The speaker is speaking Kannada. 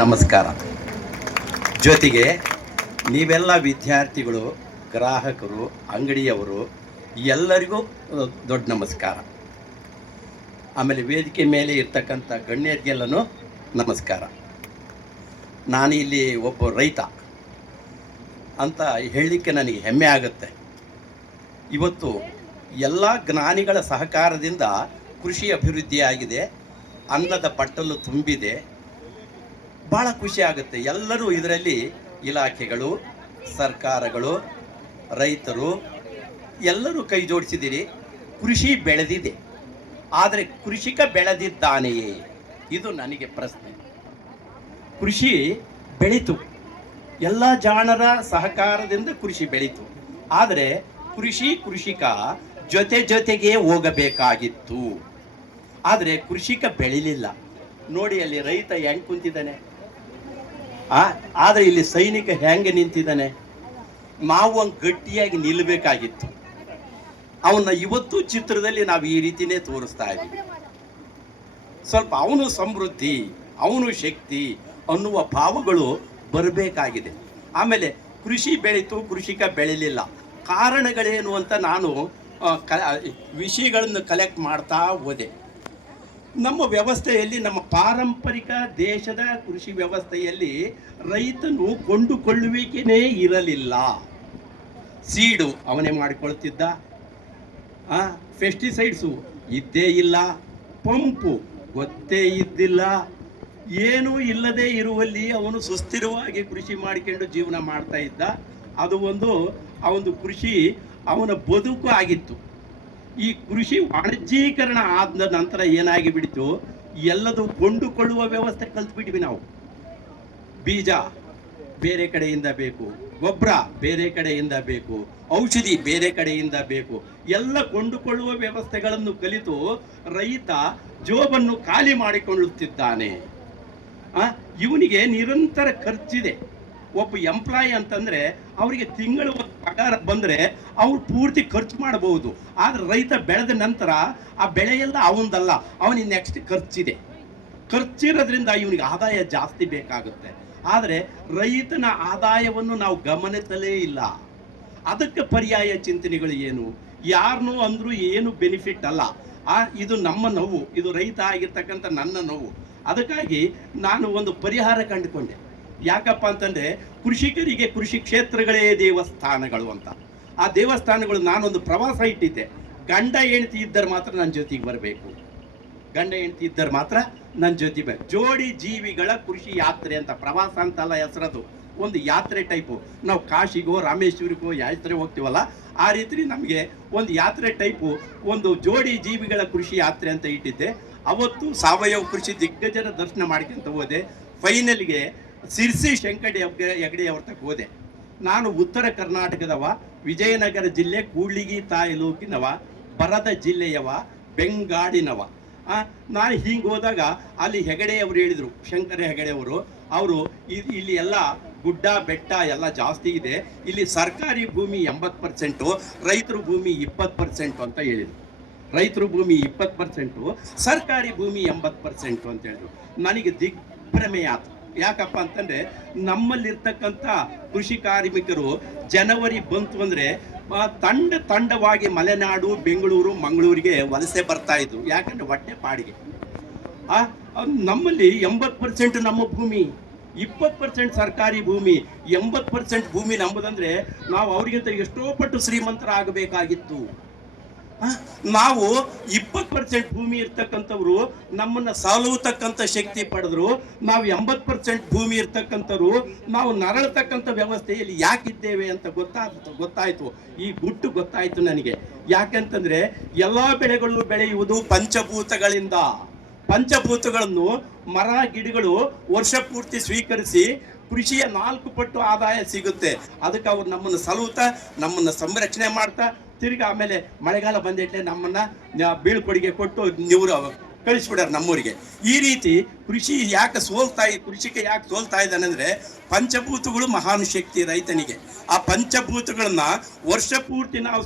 ನಮಸ್ಕಾರ. ಜೊತೆಗೆ ನೀವೆಲ್ಲ ವಿದ್ಯಾರ್ಥಿಗಳು, ಗ್ರಾಹಕರು, ಅಂಗಡಿಯವರು ಎಲ್ಲರಿಗೂ ದೊಡ್ಡ ನಮಸ್ಕಾರ. ಆಮೇಲೆ ವೇದಿಕೆ ಮೇಲೆ ಇರ್ತಕ್ಕಂಥ ಗಣ್ಯರಿಗೆಲ್ಲನೂ ನಮಸ್ಕಾರ. ನಾನು ಇಲ್ಲಿ ಒಬ್ಬ ರೈತ ಅಂತ ಹೇಳಲಿಕ್ಕೆ ನನಗೆ ಹೆಮ್ಮೆ ಆಗುತ್ತೆ. ಇವತ್ತು ಎಲ್ಲ ಜ್ಞಾನಿಗಳ ಸಹಕಾರದಿಂದ ಕೃಷಿ ಅಭಿವೃದ್ಧಿಯಾಗಿದೆ, ಅನ್ನದ ಬಟ್ಟಲು ತುಂಬಿದೆ. ಭಾಳ ಖುಷಿ ಆಗುತ್ತೆ. ಎಲ್ಲರೂ ಇದರಲ್ಲಿ ಇಲಾಖೆಗಳು, ಸರ್ಕಾರಗಳು, ರೈತರು ಎಲ್ಲರೂ ಕೈ ಜೋಡಿಸಿದ್ದೀರಿ. ಕೃಷಿ ಬೆಳೆದಿದೆ, ಆದರೆ ಕೃಷಿಕ ಬೆಳೆದಿದ್ದಾನೆಯೇ? ಇದು ನನಗೆ ಪ್ರಶ್ನೆ. ಕೃಷಿ ಬೆಳೀತು, ಎಲ್ಲ ಜಾಣರ ಸಹಕಾರದಿಂದ ಕೃಷಿ ಬೆಳೀತು. ಆದರೆ ಕೃಷಿಕ ಜೊತೆಗೆ ಹೋಗಬೇಕಾಗಿತ್ತು. ಆದರೆ ಕೃಷಿಕ ಬೆಳಿಲಿಲ್ಲ. ನೋಡಿ, ಅಲ್ಲಿ ರೈತ ಹೆಂಗೆ ಕುಂತಿದ್ದಾನೆ, ಆದರೆ ಇಲ್ಲಿ ಸೈನಿಕ ಹೆಂಗೆ ನಿಂತಿದ್ದಾನೆ. ನಾವು ಒಂದು ಗಟ್ಟಿಯಾಗಿ ನಿಲ್ಲಬೇಕಾಗಿತ್ತು. ಅವನ್ನ ಇವತ್ತು ಚಿತ್ರದಲ್ಲಿ ನಾವು ಈ ರೀತಿನೇ ತೋರಿಸ್ತಾ ಇದ್ದೀವಿ. ಸ್ವಲ್ಪ ಅವನು ಸಮೃದ್ಧಿ, ಅವನು ಶಕ್ತಿ ಅನ್ನುವ ಭಾವಗಳು ಬರಬೇಕಾಗಿದೆ. ಆಮೇಲೆ ಕೃಷಿ ಬೆಳೀತು, ಕೃಷಿಕ ಬೆಳಿಲಿಲ್ಲ. ಕಾರಣಗಳೇನು ಅಂತ ನಾನು ವಿಷಯಗಳನ್ನು ಕಲೆಕ್ಟ್ ಮಾಡ್ತಾ ಹೋದೆ. ನಮ್ಮ ವ್ಯವಸ್ಥೆಯಲ್ಲಿ, ನಮ್ಮ ಪಾರಂಪರಿಕ ದೇಶದ ಕೃಷಿ ವ್ಯವಸ್ಥೆಯಲ್ಲಿ ರೈತನು ಕೊಂಡುಕೊಳ್ಳುವಿಕೆನೇ ಇರಲಿಲ್ಲ. ಸೀಡು ಅವನೇ ಮಾಡಿಕೊಳ್ತಿದ್ದ, ಪೆಸ್ಟಿಸೈಡ್ಸು ಇದ್ದೇ ಇಲ್ಲ, ಪಂಪು ಗೊತ್ತೇ ಇದ್ದಿಲ್ಲ. ಏನೂ ಇಲ್ಲದೆ ಇರುವಲ್ಲಿ ಅವನು ಸುಸ್ಥಿರವಾಗಿ ಕೃಷಿ ಮಾಡಿಕೊಂಡು ಜೀವನ ಮಾಡ್ತಾ ಇದ್ದ. ಅದು ಅವನು ಕೃಷಿ ಅವನ ಬದುಕು ಆಗಿತ್ತು. ಈ ಕೃಷಿ ವಾಣಿಜ್ಯೀಕರಣ ಆದ ನಂತರ ಏನಾಗಿ ಬಿಡಿತು, ಎಲ್ಲದೂ ಕೊಂಡುಕೊಳ್ಳುವ ವ್ಯವಸ್ಥೆ ಕಲ್ತ್ಬಿಟ್ವಿ ನಾವು. ಬೀಜ ಬೇರೆ ಕಡೆಯಿಂದ ಬೇಕು, ಗೊಬ್ಬರ ಬೇರೆ ಕಡೆಯಿಂದ ಬೇಕು, ಔಷಧಿ ಬೇರೆ ಕಡೆಯಿಂದ ಬೇಕು. ಎಲ್ಲ ಕೊಂಡುಕೊಳ್ಳುವ ವ್ಯವಸ್ಥೆಗಳನ್ನು ಕಲಿತು ರೈತ ಜೋಬನ್ನು ಖಾಲಿ ಮಾಡಿಕೊಳ್ಳುತ್ತಿದ್ದಾನೆ. ಇವನಿಗೆ ನಿರಂತರ ಖರ್ಚಿದೆ. ಒಬ್ಬ ಎಂಪ್ಲಾಯಿ ಅಂತಂದ್ರೆ ಅವರಿಗೆ ತಿಂಗಳು ಪಗಾರ ಬಂದರೆ ಅವ್ರು ಪೂರ್ತಿ ಖರ್ಚು ಮಾಡಬಹುದು. ಆದರೆ ರೈತ ಬೆಳೆದ ನಂತರ ಆ ಬೆಳೆಯೆಲ್ಲ ಅವನದಲ್ಲ, ಅವನಿಗೆ ನೆಕ್ಸ್ಟ್ ಖರ್ಚಿದೆ. ಖರ್ಚಿರೋದ್ರಿಂದ ಇವನಿಗೆ ಆದಾಯ ಜಾಸ್ತಿ ಬೇಕಾಗುತ್ತೆ. ಆದರೆ ರೈತನ ಆದಾಯವನ್ನು ನಾವು ಗಮನಿಸಲೇ ಇಲ್ಲ. ಅದಕ್ಕೆ ಪರ್ಯಾಯ ಚಿಂತನೆಗಳು ಏನು? ಯಾರನ್ನೂ ಅಂದರೂ ಏನು ಬೆನಿಫಿಟ್ ಅಲ್ಲ. ಇದು ನಮ್ಮ ನೋವು, ಇದು ರೈತ ಆಗಿರ್ತಕ್ಕಂಥ ನನ್ನ ನೋವು. ಅದಕ್ಕಾಗಿ ನಾನು ಒಂದು ಪರಿಹಾರ ಕಂಡುಕೊಂಡೆ. ಯಾಕಪ್ಪ ಅಂತಂದರೆ, ಕೃಷಿಕರಿಗೆ ಕೃಷಿ ಕ್ಷೇತ್ರಗಳೇ ದೇವಸ್ಥಾನಗಳು ಅಂತ. ಆ ದೇವಸ್ಥಾನಗಳು, ನಾನೊಂದು ಪ್ರವಾಸ ಇಟ್ಟಿದ್ದೆ. ಗಂಡ ಹೆಂಡತಿ ಇದ್ದರೆ ಮಾತ್ರ ನನ್ನ ಜೊತೆಗೆ ಬರಬೇಕು, ಗಂಡ ಹೆಂಡತಿ ಇದ್ದರೆ ಮಾತ್ರ ನನ್ನ ಜೊತೆ ಬೇಕು. ಜೋಡಿ ಜೀವಿಗಳ ಕೃಷಿ ಯಾತ್ರೆ ಅಂತ, ಪ್ರವಾಸ ಅಂತಲ್ಲ ಹೆಸರದು, ಒಂದು ಯಾತ್ರೆ ಟೈಪು. ನಾವು ಕಾಶಿಗೋ ರಾಮೇಶ್ವರಿಗೋ ಯಾತ್ರೆ ಹೋಗ್ತೀವಲ್ಲ, ಆ ರೀತಿ ನಮಗೆ ಒಂದು ಯಾತ್ರೆ ಟೈಪು, ಒಂದು ಜೋಡಿ ಜೀವಿಗಳ ಕೃಷಿ ಯಾತ್ರೆ ಅಂತ ಇಟ್ಟಿದ್ದೆ. ಅವತ್ತು ಸಾವಯವ ಕೃಷಿ ದಿಗ್ಗಜರ ದರ್ಶನ ಮಾಡ್ಕೊಂತ ಹೋದೆ. ಫೈನಲ್ಗೆ ಸಿರ್ಸಿ ಶಂಕಡಿ ಹೆಗಡೆ ಅವ್ರ ತಕ್ಕ ಹೋದೆ. ನಾನು ಉತ್ತರ ಕರ್ನಾಟಕದವ, ವಿಜಯನಗರ ಜಿಲ್ಲೆ ಕೂಡ್ಲಿಗಿ ತಾಲೂಕಿನವ, ಬರದ ಜಿಲ್ಲೆಯವ, ಬೆಂಗಾಡಿನವ. ನಾನು ಹಿಂಗೆ ಹೋದಾಗ ಅಲ್ಲಿ ಹೆಗಡೆಯವರು ಹೇಳಿದರು, ಶಂಕರ ಹೆಗಡೆಯವರು, ಅವರು ಇಲ್ಲಿ ಎಲ್ಲ ಗುಡ್ಡ ಬೆಟ್ಟ ಎಲ್ಲ ಜಾಸ್ತಿ ಇದೆ, ಇಲ್ಲಿ ಸರ್ಕಾರಿ ಭೂಮಿ 80%, ರೈತರ ಭೂಮಿ 20% ಅಂತ ಹೇಳಿದರು. ರೈತರ ಭೂಮಿ 20%, ಸರ್ಕಾರಿ ಭೂಮಿ 80% ಅಂತ ಹೇಳಿದ್ರು. ನನಗೆ ದಿಗ್ಭ್ರಮೆ ಆಯ್ತು. ಯಾಕಪ್ಪ ಅಂತಂದರೆ, ನಮ್ಮಲ್ಲಿರ್ತಕ್ಕಂಥ ಕೃಷಿ ಕಾರ್ಮಿಕರು ಜನವರಿ ಬಂತು ಅಂದರೆ ತಂಡವಾಗಿ ಮಲೆನಾಡು, ಬೆಂಗಳೂರು, ಮಂಗಳೂರಿಗೆ ವಲಸೆ ಬರ್ತಾ ಇದ್ರು. ಯಾಕಂದರೆ ಹೊಟ್ಟೆ ಪಾಡಿಗೆ. ನಮ್ಮಲ್ಲಿ 80% ನಮ್ಮ ಭೂಮಿ, 20% ಸರ್ಕಾರಿ ಭೂಮಿ, 80% ಭೂಮಿ ನಮ್ಮದಂದರೆ ನಾವು ಅವರಿಗಿಂತ ಎಷ್ಟೋ ಪಟ್ಟು ಶ್ರೀಮಂತರಾಗಬೇಕಾಗಿತ್ತು. ನಾವು 20% ಭೂಮಿ ಇರ್ತಕ್ಕಂಥವ್ರು ನಮ್ಮನ್ನು ಸಾಲುವತಕ್ಕಂಥ ಶಕ್ತಿ ಪಡೆದ್ರು. ನಾವು 80% ಭೂಮಿ ಇರ್ತಕ್ಕಂಥವ್ರು ನಾವು ನರಳತಕ್ಕಂಥ ವ್ಯವಸ್ಥೆಯಲ್ಲಿ ಯಾಕಿದ್ದೇವೆ ಅಂತ ಗೊತ್ತಾಯಿತು. ಈ ಗುಟ್ಟು ಗೊತ್ತಾಯಿತು ನನಗೆ. ಯಾಕೆಂತಂದರೆ, ಎಲ್ಲ ಬೆಳೆಗಳು ಬೆಳೆಯುವುದು ಪಂಚಭೂತಗಳಿಂದ. ಪಂಚಭೂತಗಳನ್ನು ಮರ ಗಿಡಗಳು ವರ್ಷ ಪೂರ್ತಿ ಸ್ವೀಕರಿಸಿ ಕೃಷಿಯ 4 ಪಟ್ಟು ಆದಾಯ ಸಿಗುತ್ತೆ. ಅದಕ್ಕೆ ಅವ್ರು ನಮ್ಮನ್ನು ಸಲುತ್ತಾ, ನಮ್ಮನ್ನು ಸಂರಕ್ಷಣೆ ಮಾಡ್ತಾ, ತಿರ್ಗಿ ಆಮೇಲೆ ಮಳೆಗಾಲ ಬಂದಿಟ್ಲೆ ನಮ್ಮನ್ನು ಬೀಳ್ಕೊಡುಗೆ ಕೊಟ್ಟು ನೀವು ಕಳಿಸ್ಬಿಡ್ಯಾರ ನಮ್ಮೂರಿಗೆ. ಈ ರೀತಿ ಕೃಷಿಕ ಯಾಕೆ ಸೋಲ್ತಾ ಇದ್ದಾನೆ ಅಂದರೆ, ಪಂಚಭೂತಗಳು ಮಹಾನ್ ಶಕ್ತಿ ರೈತನಿಗೆ. ಆ ಪಂಚಭೂತಗಳನ್ನ ವರ್ಷ ಪೂರ್ತಿ ನಾವು